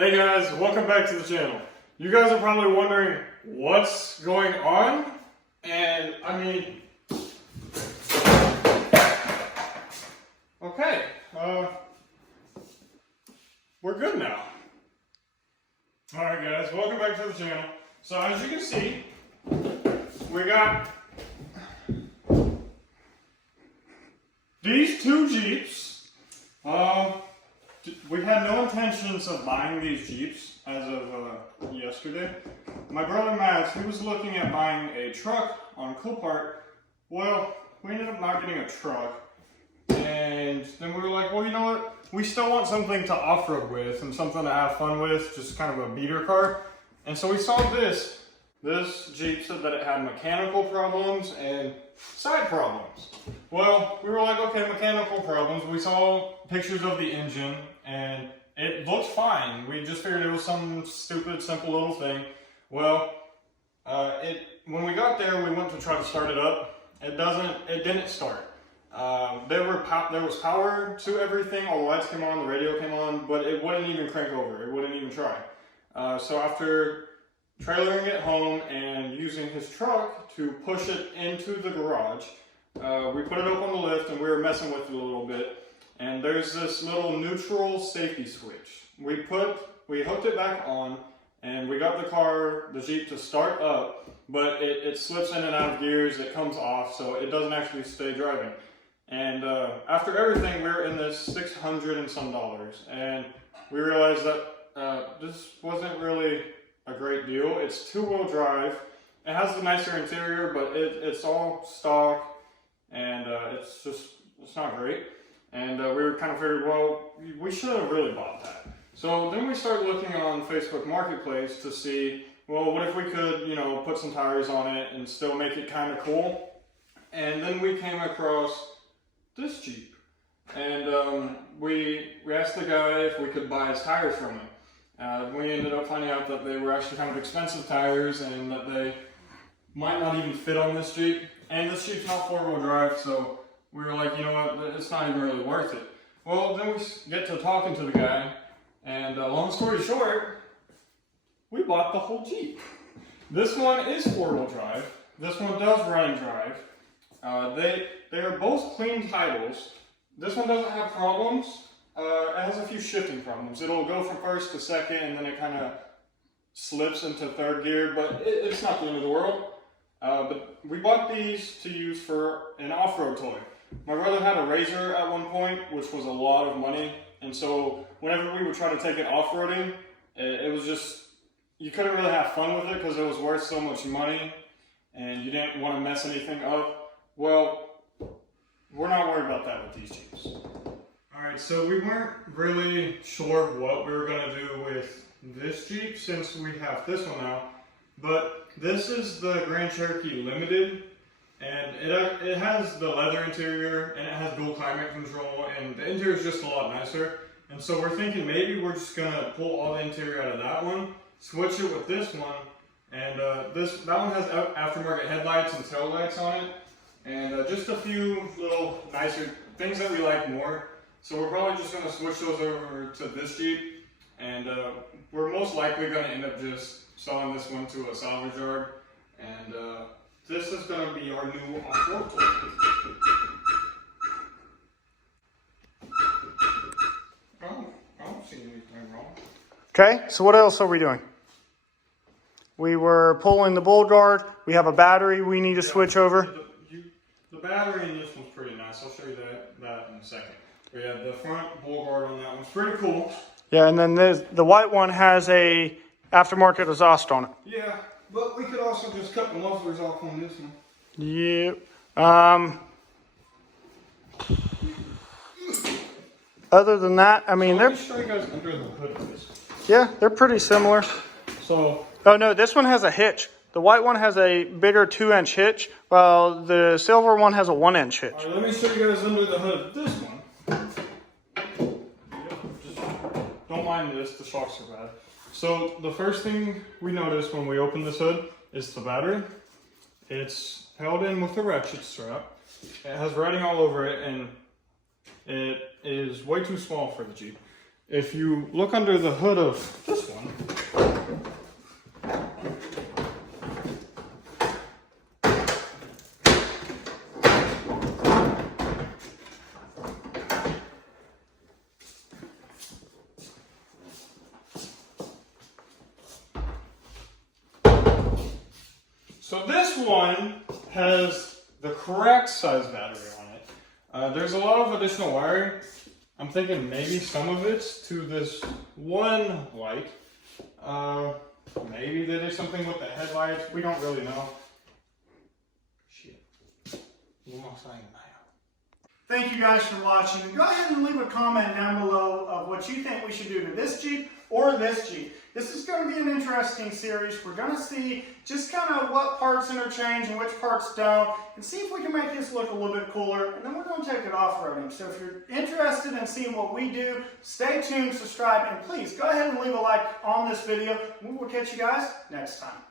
Hey guys, welcome back to the channel. You guys are probably wondering what's going on, and I mean, okay, we're good now. Alright guys, welcome back to the channel. So as you can see, we got these two Jeeps. We had no intentions of buying these Jeeps as of yesterday. My brother Matt, he was looking at buying a truck on Copart. Well, we ended up not getting a truck. And then we were like, well, you know what? We still want something to off-road with and something to have fun with, just kind of a beater car. And so we saw this. This Jeep said that it had mechanical problems and side problems. Well, we were like, okay, mechanical problems. We saw pictures of the engine and it looked fine. We just figured it was some stupid, simple little thing. Well, when we got there, we went to try to start it up. It didn't start. There was power to everything. All the lights came on, the radio came on, but it wouldn't even crank over. It wouldn't even try. So after trailering it home and using his truck to push it into the garage, we put it up on the lift and we were messing with it a little bit. And there's this little neutral safety switch. We hooked it back on and we got the Jeep to start up, but it slips in and out of gears, it comes off, so it doesn't actually stay driving. And after everything, we were in this $600 and some, and we realized that this wasn't really a great deal. It's two-wheel drive. It has the nicer interior, but it's all stock, and it's not great. And we were kind of figured, well, we should have really bought that. So then we started looking on Facebook Marketplace to see, well, what if we could, you know, put some tires on it and still make it kind of cool. And then we came across this Jeep. And we asked the guy if we could buy his tires from him. We ended up finding out that they were actually kind of expensive tires and that they might not even fit on this Jeep. And this Jeep's not four-wheel drive, so we were like, you know what, it's not even really worth it. Well, then we get to talking to the guy, and long story short, we bought the whole Jeep. This one is four-wheel drive. This one does run and drive. They are both clean titles. This one doesn't have problems. It has a few shifting problems. It'll go from first to second, and then it kind of slips into third gear, but it's not the end of the world. But we bought these to use for an off-road toy. My brother had a Razor at one point, which was a lot of money, and so whenever we would try to take it off-roading, it was just, you couldn't really have fun with it because it was worth so much money, and you didn't want to mess anything up. Well, we're not worried about that with these Jeeps. Alright, so we weren't really sure what we were going to do with this Jeep since we have this one now, but this is the Grand Cherokee Limited, and it has the leather interior, and it has dual climate control, and the interior is just a lot nicer. And so we're thinking maybe we're just going to pull all the interior out of that one, switch it with this one, and that one has aftermarket headlights and tail lights on it, and just a few little nicer things that we like more. So we're probably just going to switch those over to this Jeep, and we're most likely going to end up just selling this one to a salvage yard, and this is going to be our new off-road toy. I don't see anything wrong. Okay, so what else are we doing? We were pulling the bull guard. We have a battery we need to switch over. The battery in this one's pretty nice. I'll show you that in a second. We have the front bull guard on that one's pretty cool. Yeah, and then the white one has a aftermarket exhaust on it. Yeah, but we could also just cut the mufflers off on this one. Yep. Other than that, I mean, Let me show you guys under the hood of this. Yeah, they're pretty similar. So, oh no, this one has a hitch. The white one has a bigger 2-inch hitch, while the silver one has a 1-inch hitch. all right, let me show you guys under the hood of this one. Just don't mind this, the shocks are bad. So the first thing we notice when we open this hood is the battery. It's held in with a ratchet strap. It has writing all over it, and it is way too small for the Jeep. if you look under the hood of this one, so this one has the correct size battery on it. There's a lot of additional wiring. I'm thinking maybe some of it's to this one light. Maybe they did something with the headlights. We don't really know. Shit. Thank you guys for watching. Go ahead and leave a comment down below of what you think we should do to this Jeep or this Jeep. This is going to be an interesting series. We're going to see just kind of what parts interchange and which parts don't, and see if we can make this look a little bit cooler, and then we're going to take it off-roading. So if you're interested in seeing what we do, stay tuned, subscribe, and please go ahead and leave a like on this video. We will catch you guys next time.